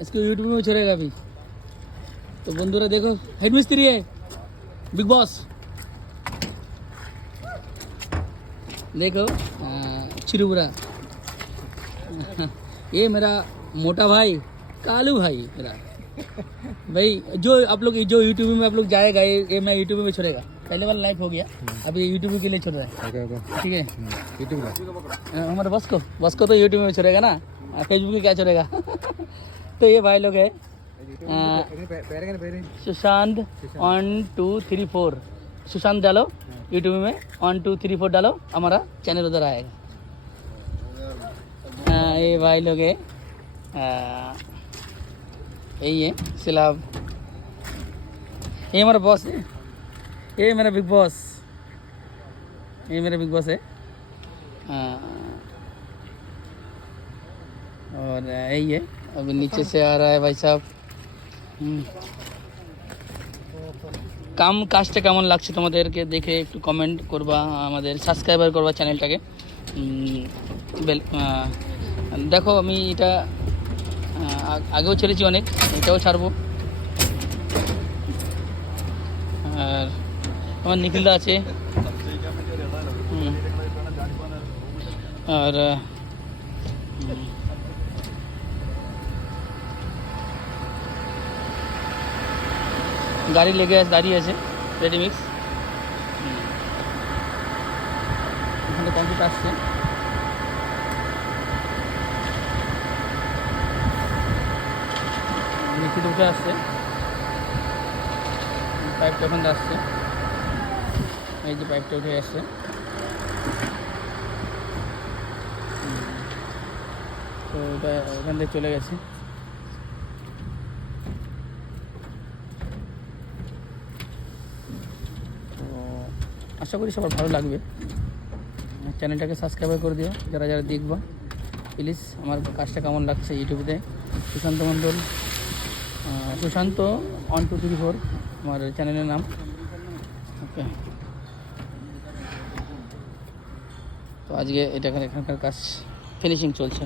इसको यूट्यूब में छोड़ेगा अभी। तो बंधुरा देखो हेड मिस्त्री है बिग बॉस। देखो चिरुबरा ये मेरा मोटा भाई कालू भाई मेरा भाई। जो आप लोग जो यूट्यूब में आप लोग जाएगा ये मैं यूट्यूब में छोड़ेगा। पहले वाला लाइव हो गया, अभी यूट्यूब के लिए छोड़ रहा है। ठीक है यूट्यूब हमारे बस को तो यूट्यूब में छोड़ेगा ना, फेसबुक में क्या छोड़ेगा। तो ये भाई लोग है सुशांत 1 2 3 4 सुशांत डालो यूट्यूब में 1 2 3 4 डालो, हमारा चैनल उधर आएगा। ये भाई लोग है यही है सिलाब। ये हमारा बॉस है, ये मेरा बिग बॉस, ये मेरा बिग बॉस है। और यही है अभी नीचे से आ रहा है भाई साहब। কাম কাজটা কেমন লাগছে তোমাদেরকে দেখে একটু কমেন্ট করবা, আমাদের সাবস্ক্রাইবার করবা চ্যানেলটাকে। দেখো আমি এটা আগেও ছেড়েছি অনেক, এটাও ছাড়বো। আর আমার নিখিলদা আছে। আর গাড়ি লেগে আছে, দাঁড়িয়ে আছে রেডিমিক্স। এখানে কম্পিউটার আসছে, নিচে উঠে আসছে, পাইপটা ওখান থেকে আসছে, এই যে পাইপটা উঠে আসছে। তো ওটা ওখান থেকে চলে গেছে। আশা করি সবার ভালো লাগবে। চ্যানেলটাকে সাবস্ক্রাইব করে দিও যারা যারা দেখবা প্লিজ। আমার কাজটা কেমন লাগছে ইউটিউবে। সুশান্ত মণ্ডল, সুশান্ত 1 2 3 4 আমার চ্যানেলের নাম। ওকে, তো আজকে এখানকার কাজ ফিনিশিং চলছে।